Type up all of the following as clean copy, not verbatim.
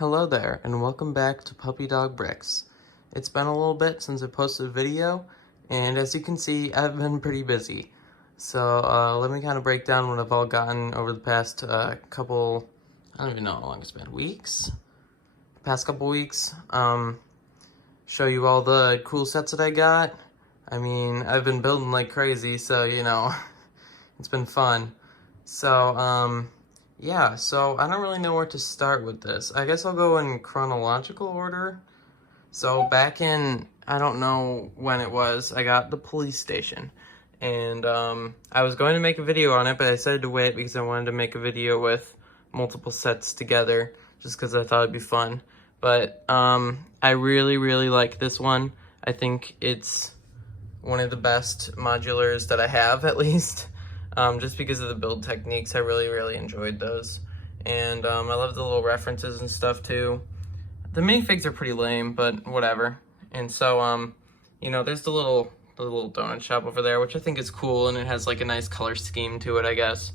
Hello there, and welcome back to Puppy Dog Bricks. It's been a little bit since I posted a video, and as you can see, I've been pretty busy. So let me kind of break down what I've all gotten over the past couple, I don't even know how long it's been, weeks? Past couple weeks. Show you all the cool sets that I got. I mean, I've been building like crazy, so you know, it's been fun. So, yeah, so I don't really know where to start with this. I guess I'll go in chronological order. So back in, I don't know when it was, I got the police station. And I was going to make a video on it, but I decided to wait because I wanted to make a video with multiple sets together, just because I thought it'd be fun. But I really, really like this one. I think it's one of the best modulars that I have, at least. Just because of the build techniques, I really, really enjoyed those. And I love the little references and stuff too. The minifigs are pretty lame, but whatever. And so, you know, there's the little donut shop over there, which I think is cool, and it has like a nice color scheme to it, I guess.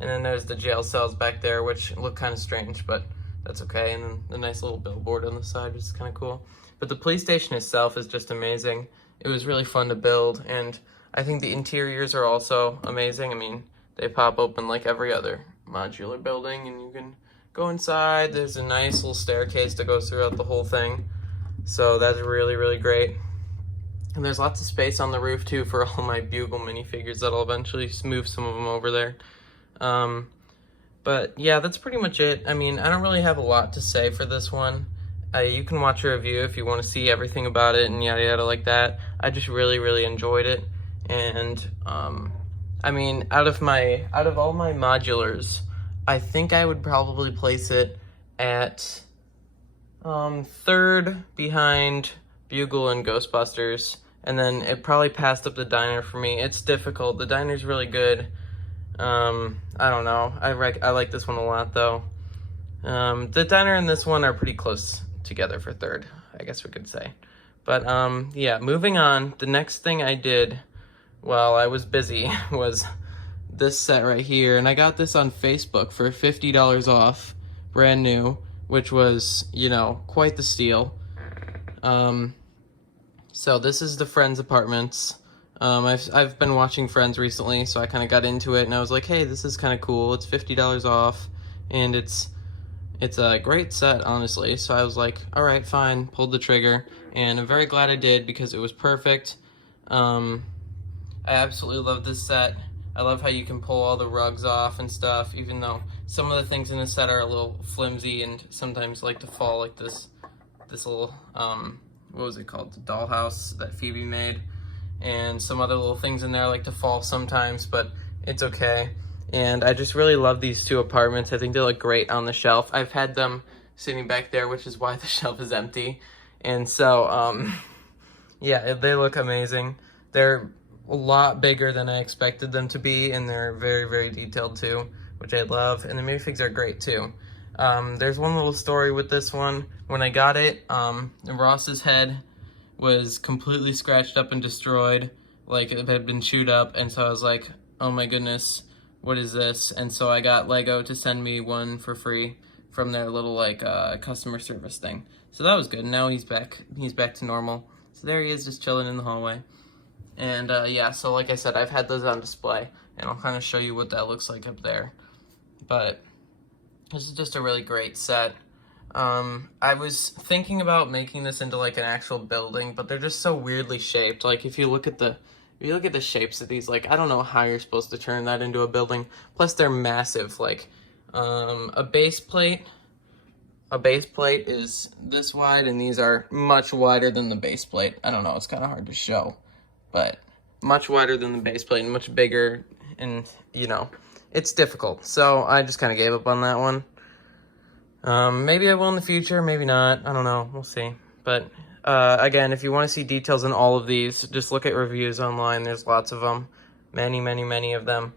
And then there's the jail cells back there, which look kind of strange, but that's okay. And then the nice little billboard on the side, which is kind of cool. But the police station itself is just amazing. It was really fun to build, and I think the interiors are also amazing. I mean, they pop open like every other modular building, and you can go inside. There's a nice little staircase that goes throughout the whole thing. So that's really, really great. And there's lots of space on the roof too for all my Bugle minifigures that'll eventually move some of them over there. But yeah, that's pretty much it. I mean, I don't really have a lot to say for this one. You can watch a review if you want to see everything about it and yada yada like that. I just really, really enjoyed it. And I mean, out of all my modulars, I think I would probably place it at third behind Bugle and Ghostbusters, and then it probably passed up the diner for me. It's difficult. The diner's really good. I don't know. I like this one a lot though. The diner and this one are pretty close together for third, I guess we could say. But yeah, moving on. The next thing I did while I was busy was this set right here, and I got this on Facebook for $50 off, brand new, which was, you know, quite the steal. So this is the Friends apartments. I've been watching Friends recently, so I kind of got into it, and I was like, hey, this is kind of cool. It's $50 off, and it's a great set, honestly. So I was like, all right, fine, pulled the trigger, and I'm very glad I did because it was perfect. I absolutely love this set. I love how you can pull all the rugs off and stuff, even though some of the things in this set are a little flimsy and sometimes like to fall, like this little, what was it called? The dollhouse that Phoebe made. And some other little things in there like to fall sometimes, but it's okay. And I just really love these two apartments. I think they look great on the shelf. I've had them sitting back there, which is why the shelf is empty. And so, yeah, they look amazing. They're a lot bigger than I expected them to be, and they're very, very detailed too, which I love. And the minifigs are great too. There's one little story with this one. When I got it, Ross's head was completely scratched up and destroyed, like it had been chewed up, and so I was like, oh my goodness, what is this? And so I got Lego to send me one for free from their little like customer service thing. So that was good. Now he's back to normal. So there he is, just chilling in the hallway. And yeah, so like I said, I've had those on display, and I'll kind of show you what that looks like up there. But this is just a really great set. I was thinking about making this into like an actual building, but they're just so weirdly shaped. Like if you look at the shapes of these, like I don't know how you're supposed to turn that into a building. Plus they're massive. Like a base plate is this wide, and these are much wider than the base plate. I don't know, it's kind of hard to show, but much wider than the base plate and much bigger, and you know, it's difficult. So I just kind of gave up on that one. Maybe I will in the future, maybe not. I don't know, we'll see. But again, if you want to see details on all of these, just look at reviews online. There's lots of them, many, many, many of them.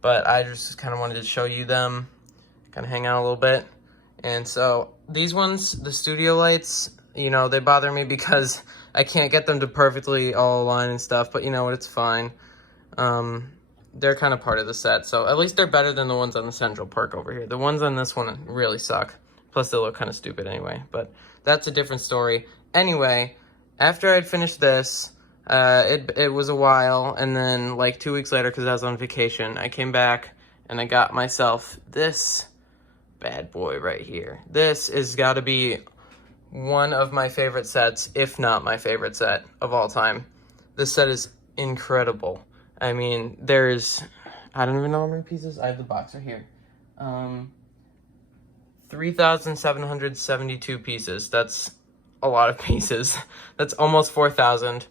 But I just kind of wanted to show you them, kind of hang out a little bit. And so these ones, the studio lights, you know, they bother me because I can't get them to perfectly all align and stuff, but you know what, it's fine. They're kind of part of the set, so at least they're better than the ones on the Central Perk over here. The ones on this one really suck. Plus, they look kind of stupid anyway, but that's a different story. Anyway, after I'd finished this, it was a while, and then like 2 weeks later, because I was on vacation, I came back and I got myself this bad boy right here. This has got to be one of my favorite sets, if not my favorite set of all time. This set is incredible. I mean, I don't even know how many pieces. I have the box right here. 3,772 pieces. That's a lot of pieces. That's almost 4,000.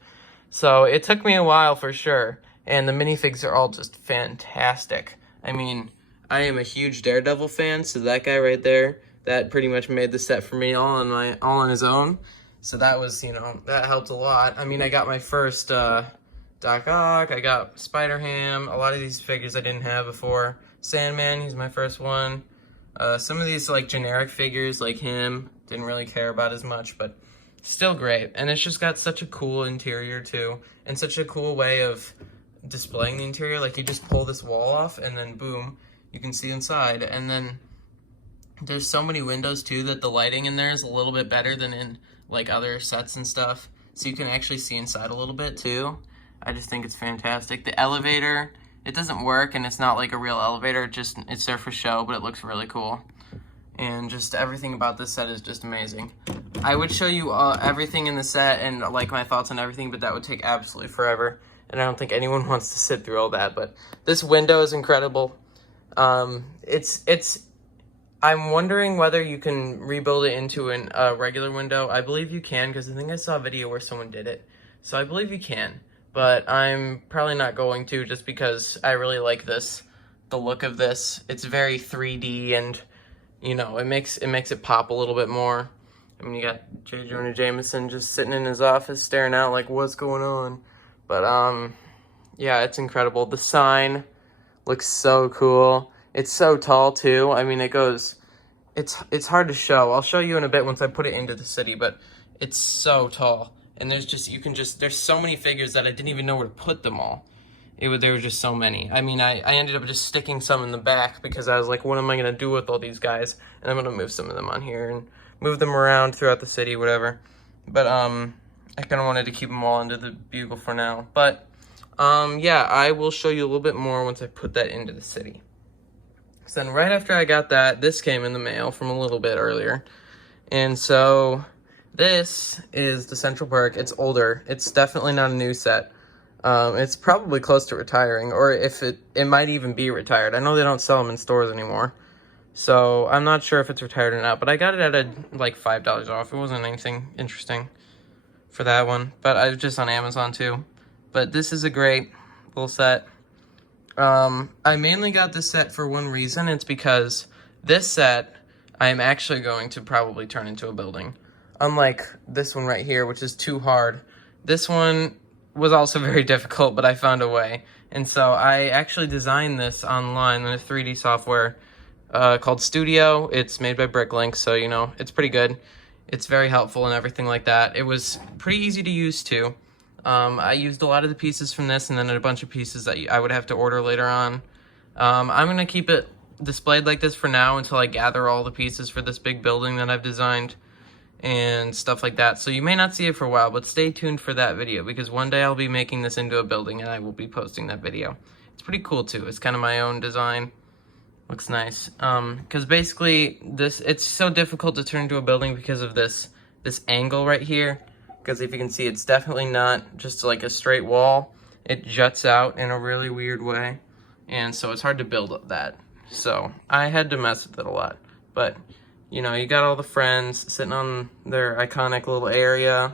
So it took me a while for sure. And the minifigs are all just fantastic. I mean, I am a huge Daredevil fan, so that guy right there, that pretty much made the set for me all on his own. So that was, that helped a lot. I mean, I got my first Doc Ock, I got Spider-Ham, a lot of these figures I didn't have before. Sandman, he's my first one. Some of these like generic figures like him, didn't really care about as much, but still great. And it's just got such a cool interior too, and such a cool way of displaying the interior. Like you just pull this wall off and then boom, you can see inside. And then there's so many windows too that the lighting in there is a little bit better than in like other sets and stuff. So you can actually see inside a little bit too. I just think it's fantastic. The elevator, it doesn't work and it's not like a real elevator, it's there for show, but it looks really cool. And just everything about this set is just amazing. I would show you everything in the set and like my thoughts on everything, but that would take absolutely forever. And I don't think anyone wants to sit through all that, but this window is incredible. I'm wondering whether you can rebuild it into a regular window. I believe you can, because I think I saw a video where someone did it. So I believe you can. But I'm probably not going to, just because I really like the look of this. It's very 3D, and it makes it pop a little bit more. I mean, you got J. Jonah Jameson just sitting in his office staring out like, what's going on? But yeah, it's incredible. The sign looks so cool. It's so tall too. I mean, it's hard to show. I'll show you in a bit once I put it into the city, but it's so tall. And there's so many figures that I didn't even know where to put them all. There were just so many. I mean, I ended up just sticking some in the back because I was like, what am I going to do with all these guys? And I'm going to move some of them on here and move them around throughout the city, whatever. But I kind of wanted to keep them all under the Bugle for now. But yeah, I will show you a little bit more once I put that into the city. So then right after I got that, this came in the mail from a little bit earlier. And so this is the Central Perk. It's older. It's definitely not a new set. It's probably close to retiring, or if it might even be retired. I know they don't sell them in stores anymore, so I'm not sure if it's retired or not, but I got it at like $5 off. It wasn't anything interesting for that one, but I was just on Amazon too. But this is a great little set. I mainly got this set for one reason. It's because this set I am actually going to probably turn into a building. Unlike this one right here, which is too hard. This one was also very difficult, but I found a way. And so I actually designed this online in a 3D software called Studio. It's made by Bricklink, so it's pretty good. It's very helpful and everything like that. It was pretty easy to use too. I used a lot of the pieces from this and then a bunch of pieces that I would have to order later on. I'm going to keep it displayed like this for now until I gather all the pieces for this big building that I've designed and stuff like that. So you may not see it for a while, but stay tuned for that video, because one day I'll be making this into a building and I will be posting that video. It's pretty cool too. It's kind of my own design. Looks nice. Because basically it's so difficult to turn into a building because of this angle right here. Because if you can see, it's definitely not just like a straight wall. It juts out in a really weird way. And so it's hard to build up that. So I had to mess with it a lot. But you got all the friends sitting on their iconic little area.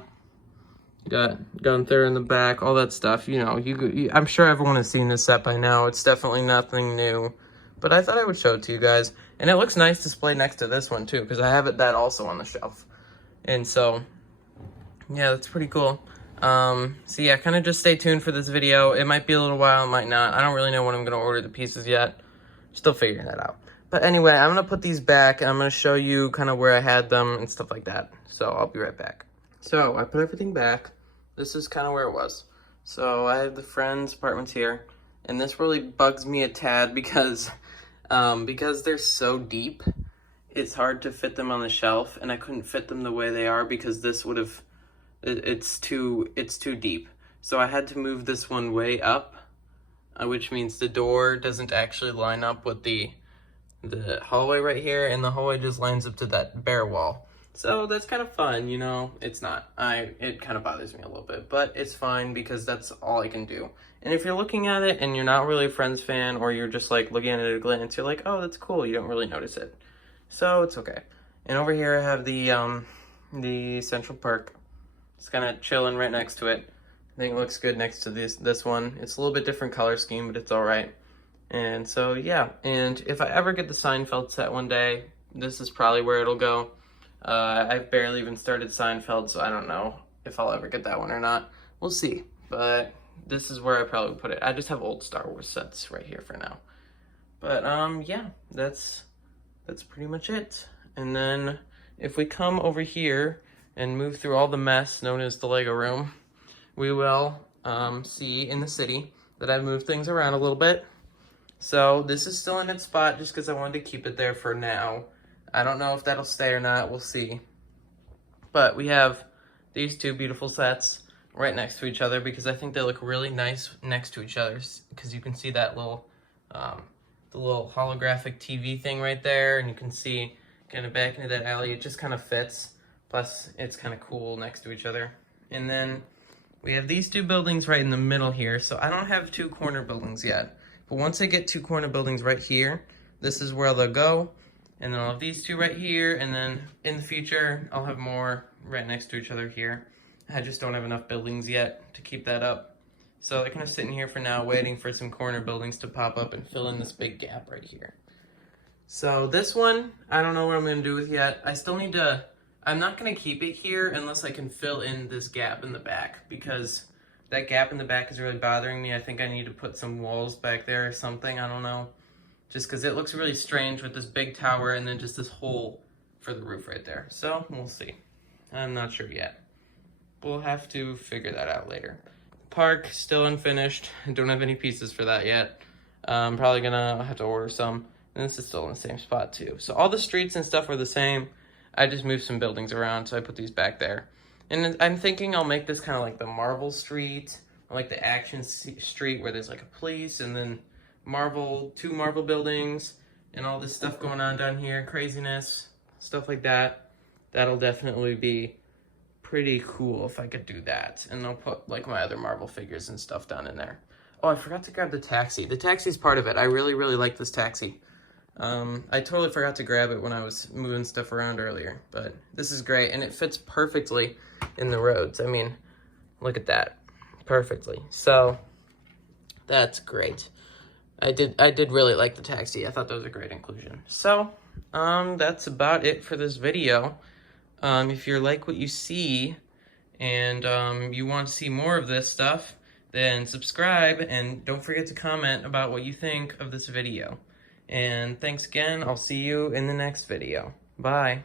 You got Gunther in the back, all that stuff. I'm sure everyone has seen this set by now. It's definitely nothing new. But I thought I would show it to you guys. And it looks nice displayed next to this one too, because I have that also on the shelf. And so, yeah, that's pretty cool. So yeah, kind of just stay tuned for this video. It might be a little while, it might not. I don't really know when I'm going to order the pieces yet. Still figuring that out. But anyway, I'm going to put these back, and I'm going to show you kind of where I had them and stuff like that. So I'll be right back. So I put everything back. This is kind of where it was. So I have the friends' apartments here. And this really bugs me a tad because they're so deep. it's hard to fit them on the shelf, and I couldn't fit them the way they are because this would have, it's too deep. So I had to move this one way up, which means the door doesn't actually line up with the hallway right here, and the hallway just lines up to that bare wall. So that's kind of fun, you know. It's not. It kind of bothers me a little bit, but it's fine because that's all I can do. And if you're looking at it and you're not really a Friends fan, or you're just like looking at it at a glance, you're like, oh, that's cool. You don't really notice it. So it's okay. And over here I have the Central Park. It's kind of chilling right next to it. I think it looks good next to this one. It's a little bit different color scheme, but it's all right. And so, yeah. And if I ever get the Seinfeld set one day, this is probably where it'll go. I've barely even started Seinfeld, so I don't know if I'll ever get that one or not. We'll see. But this is where I probably would put it. I just have old Star Wars sets right here for now. But, yeah, that's pretty much it. And then if we come over here and move through all the mess known as the Lego room, we will see in the city that I've moved things around a little bit. So this is still in its spot just because I wanted to keep it there for now. I don't know if that'll stay or not. We'll see. But we have these two beautiful sets right next to each other because I think they look really nice next to each other, because you can see that little, the little holographic TV thing right there, and you can see kind of back into that alley. It just kind of fits. Plus, it's kind of cool next to each other. And then we have these two buildings right in the middle here. So I don't have two corner buildings yet. But once I get two corner buildings right here, this is where they'll go. And then I'll have these two right here. And then in the future, I'll have more right next to each other here. I just don't have enough buildings yet to keep that up. So they're kind of sitting here for now, waiting for some corner buildings to pop up and fill in this big gap right here. So this one, I don't know what I'm going to do with yet. I still need to, I'm not going to keep it here unless I can fill in this gap in the back, because that gap in the back is really bothering me. I think I need to put some walls back there or something. I don't know. Just because it looks really strange with this big tower and then just this hole for the roof right there. So we'll see. I'm not sure yet. We'll have to figure that out later. Park, still unfinished. I don't have any pieces for that yet. I'm probably going to have to order some. And this is still in the same spot too. So all the streets and stuff are the same. I just moved some buildings around, so I put these back there. And I'm thinking I'll make this kind of like the Marvel Street, or like the Action Street where there's like a police, and then two Marvel buildings, and all this stuff going on down here, craziness, stuff like that. That'll definitely be pretty cool if I could do that. And I'll put like my other Marvel figures and stuff down in there. Oh, I forgot to grab the taxi. The taxi's part of it. I really, really like this taxi. I totally forgot to grab it when I was moving stuff around earlier, but this is great, and it fits perfectly in the roads. I mean, look at that. Perfectly. So, that's great. I did really like the taxi. I thought that was a great inclusion. So, that's about it for this video. If you like what you see, and you want to see more of this stuff, then subscribe, and don't forget to comment about what you think of this video. And thanks again. I'll see you in the next video. Bye.